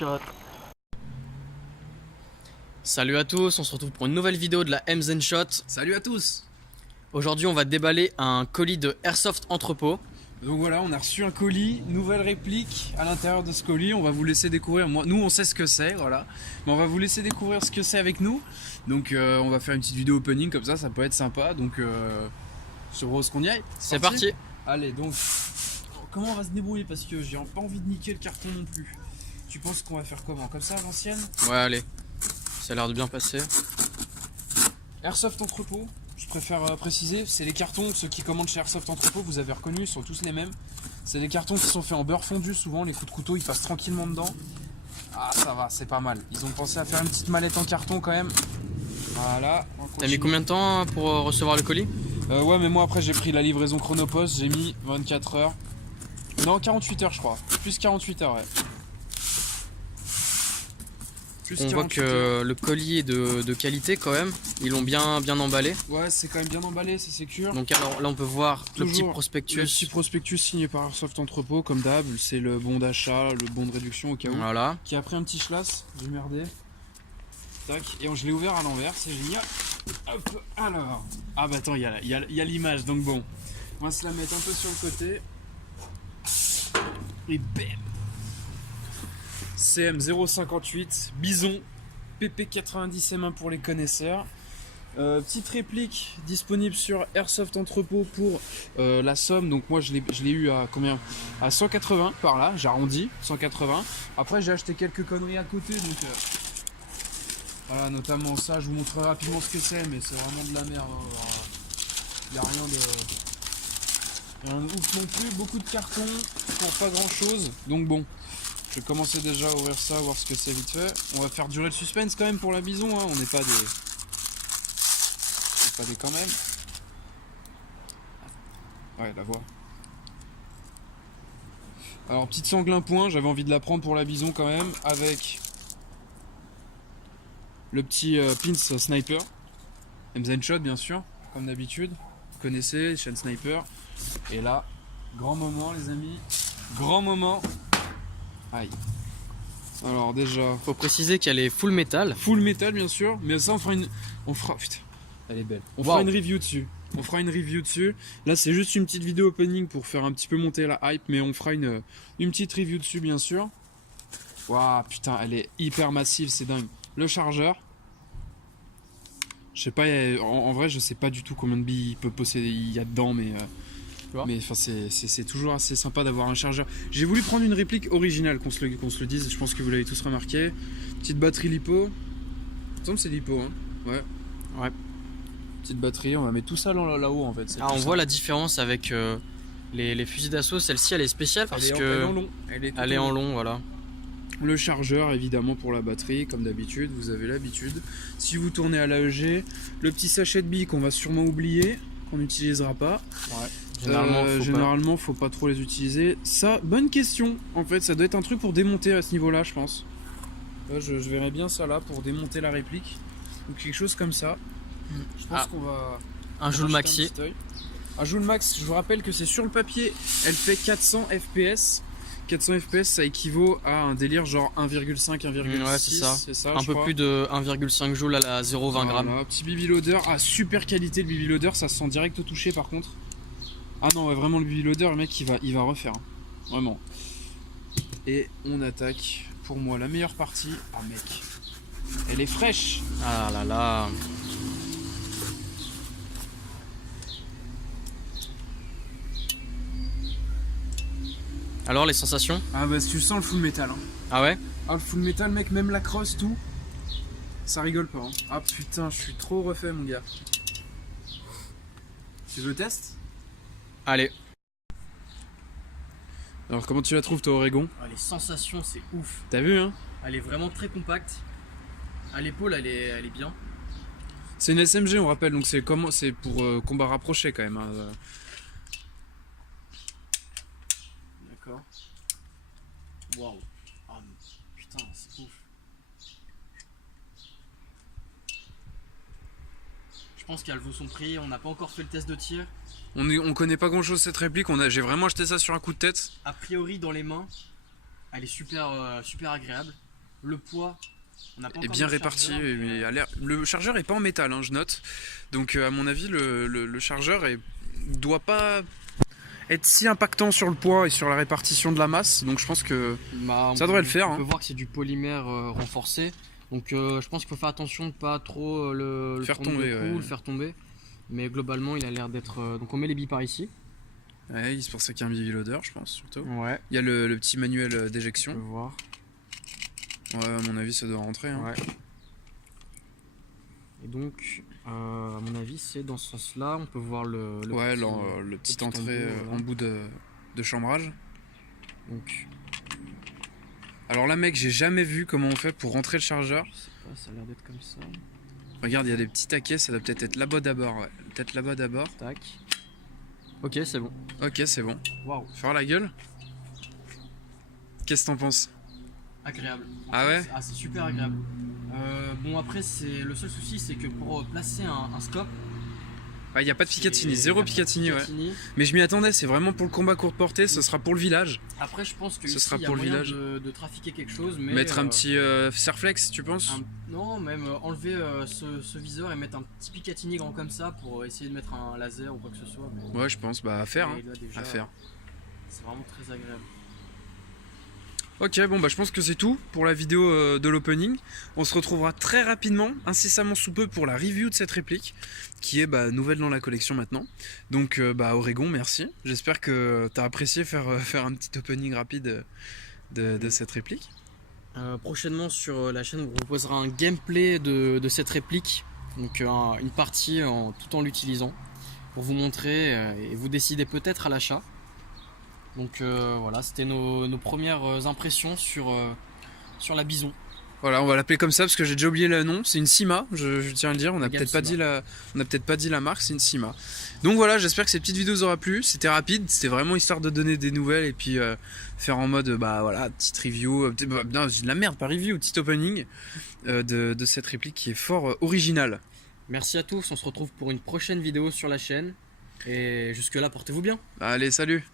Shot. Salut à tous, on se retrouve pour une nouvelle vidéo de la MZN Shot. Salut à tous. Aujourd'hui on va déballer un colis de Airsoft Entrepôt. Donc voilà, on a reçu un colis, nouvelle réplique à l'intérieur de ce colis. On va vous laisser découvrir. Nous on sait ce que c'est, voilà. Mais on va vous laisser découvrir ce que c'est avec nous. Donc on va faire une petite vidéo opening comme ça peut être sympa. Donc je propose qu'on y aille. C'est parti. Allez, donc comment on va se débrouiller parce que j'ai pas envie de niquer le carton non plus. Tu penses qu'on va faire comment? Comme ça à l'ancienne? Ouais, allez. Ça a l'air de bien passer. Airsoft Entrepôt, je préfère préciser, c'est les cartons, ceux qui commandent chez Airsoft Entrepôt, vous avez reconnu, ils sont tous les mêmes. C'est des cartons qui sont faits en beurre fondu, souvent les coups de couteau ils passent tranquillement dedans. Ah ça va, c'est pas mal. Ils ont pensé à faire une petite mallette en carton quand même. Voilà. T'as mis combien de temps pour recevoir le colis? Ouais mais moi après j'ai pris la livraison Chronopost, j'ai mis 24 heures. Non 48 heures je crois, plus 48 heures ouais. On voit que le colis est de qualité quand même. Ils l'ont bien emballé. Ouais, c'est quand même bien emballé, c'est sécure. Donc alors là on peut voir le petit prospectus. Le petit prospectus signé par Airsoft Entrepôt comme d'hab. C'est le bon d'achat, le bon de réduction au cas où. Voilà. Qui a pris un petit schlass, j'ai merdé. Tac, et je l'ai ouvert à l'envers, c'est génial. Hop, alors. Ah bah attends, il y a l'image, donc bon. On va se la mettre un peu sur le côté. Et bam. CM058 Bison PP90 M1 pour les connaisseurs. Petite réplique disponible sur Airsoft Entrepôt pour la somme. Donc moi je l'ai eu à combien? À 180 par là, j'ai arrondi 180. Après j'ai acheté quelques conneries à côté donc voilà, notamment ça. Je vous montrerai rapidement ce que c'est, mais c'est vraiment de la merde. Il n'y a rien de ouf non plus. Beaucoup de cartons pour pas grand chose. Donc bon. Je vais commencer déjà à ouvrir ça, voir ce que c'est vite fait. On va faire durer le suspense quand même pour la bison, hein. On n'est pas des... quand même. Ouais, la voix. Alors, petite sangle un point, j'avais envie de la prendre pour la bison quand même, avec le petit pins sniper. MZN Shot bien sûr, comme d'habitude. Vous connaissez, chaîne sniper. Et là, grand moment les amis. Grand moment. Aïe. Alors déjà, Faut préciser qu'elle est full métal. full métal bien sûr, mais ça on fera putain, elle est belle. On fera une review dessus. On fera une review dessus. Là c'est juste une petite vidéo opening pour faire un petit peu monter la hype, mais on fera une petite review dessus bien sûr. Waouh putain, elle est hyper massive, c'est dingue. Le chargeur. Je sais pas, en vrai je sais pas du tout combien de billes il peut posséder, il y a dedans, mais enfin c'est toujours assez sympa d'avoir un chargeur. J'ai voulu prendre une réplique originale, qu'on se le dise, je pense que vous l'avez tous remarqué. Petite batterie lipo. Il me semble que c'est lipo, hein. Ouais. Ouais. Petite batterie, on va mettre tout ça là-haut en fait. Ah, on voit la différence avec les fusils d'assaut. Celle-ci elle est spéciale parce que elle est en long. Elle est en long, voilà. Le chargeur évidemment pour la batterie, comme d'habitude, vous avez l'habitude. Si vous tournez à l'AEG, le petit sachet de billes qu'on va sûrement oublier, qu'on n'utilisera pas. Ouais. Généralement, faut pas trop les utiliser. Ça, bonne question. En fait, ça doit être un truc pour démonter à ce niveau-là, je pense. Là, je verrais bien ça là pour démonter la réplique. Ou quelque chose comme ça. Je pense qu'on va. Un Joule Maxi. Un Joule Max, je vous rappelle que c'est sur le papier. Elle fait 400 FPS. 400 FPS, ça équivaut à un délire genre 1,5, 1,6. Ouais, c'est ça. Un peu plus de 1,5 joules à la 0,20 grammes. Voilà, petit BB loader. Ah, super qualité le BB loader. Ça se sent direct au toucher par contre. Ah non, ouais, vraiment le BB loader, le mec il va refaire, hein. Vraiment. Et on attaque, pour moi, la meilleure partie. Ah mec, elle est fraîche. Ah là là. Alors les sensations? Ah bah tu sens le full metal, hein. Ah ouais? Ah le full metal mec, même la crosse, tout. Ça rigole pas, hein. Ah putain, je suis trop refait mon gars. Tu veux le test? Allez. Alors comment tu la trouves toi Oregon? Ah, les sensations c'est ouf. T'as vu hein? Elle est vraiment très compacte. À l'épaule elle est bien. C'est une SMG on rappelle, donc c'est pour combat rapproché quand même, hein. D'accord. Waouh. Ah putain c'est ouf. Je pense qu'elle vaut son prix, on n'a pas encore fait le test de tir. On connaît pas grand chose cette réplique, j'ai vraiment acheté ça sur un coup de tête. A priori dans les mains, elle est super agréable. Le poids, on n'a pas est encore bien le réparti. chargeur, Mais le chargeur est pas en métal, hein, je note. Donc à mon avis, le chargeur doit pas être si impactant sur le poids et sur la répartition de la masse. Donc je pense que bah, ça devrait le faire. On peut Hein. voir que c'est du polymère renforcé. Donc je pense qu'il faut faire attention de pas trop le Faire prendre de tomber, coups, ouais. le faire tomber. Mais globalement, il a l'air d'être. Donc on met les billes par ici. Ouais, c'est pour ça qu'il y a un baby loader, je pense, surtout. Ouais. Il y a le petit manuel On peut d'éjection. voir. Ouais, à mon avis, ça doit rentrer. Hein. Ouais. Et donc, à mon avis, c'est dans ce sens-là. On peut voir le Petit petit entrée embout, voilà. en bout de chambrage. Donc, Alors là, mec, j'ai jamais vu comment on fait pour rentrer le chargeur. je sais pas, ça a l'air d'être comme ça. Regarde, il y a des petits taquets, ça doit peut-être être là-bas d'abord. Ouais. Peut-être là-bas d'abord. Tac. Ok, c'est bon. Ok, c'est bon. Waouh. Faire la gueule. Qu'est-ce que t'en penses? Agréable. Ah ouais? Ah, c'est super agréable. Bon, après, c'est le seul souci, c'est que pour placer un scope. Il n'y a pas de Picatinny, zéro Picatinny, ouais. Mais je m'y attendais, c'est vraiment pour le combat courte portée, ce sera pour le village. Après, je pense que Ce ici, sera il y a pour le moyen village. de trafiquer quelque chose. Mais, Mettre un petit Serflex, tu penses? Non, même enlever ce viseur et mettre un petit Picatinny grand comme ça pour essayer de mettre un laser ou quoi que ce soit. Mais Ouais, je pense, bah à faire. mais Hein. là, déjà, À faire. c'est vraiment très agréable. Ok, bon bah je pense que c'est tout pour la vidéo de l'opening. On se retrouvera très rapidement, incessamment sous peu, pour la review de cette réplique, qui est nouvelle dans la collection maintenant. Donc Oregon, merci. J'espère que t'as apprécié faire un petit opening rapide de cette réplique. Prochainement sur la chaîne, on vous proposera un gameplay de cette réplique, donc une partie tout en l'utilisant, pour vous montrer et vous décider peut-être à l'achat. Donc voilà, c'était nos premières impressions sur la Bison. Voilà, on va l'appeler comme ça parce que j'ai déjà oublié le nom. C'est une Sima, je tiens à le dire. On n'a peut-être pas dit la marque, c'est une Sima. Donc voilà, j'espère que ces petites vidéos vous aura plu. C'était rapide, c'était vraiment histoire de donner des nouvelles et puis faire en mode petite review, de la merde, pas review, petit opening de cette réplique qui est fort originale. Merci à tous, on se retrouve pour une prochaine vidéo sur la chaîne. Et jusque là, portez-vous bien. Allez, salut.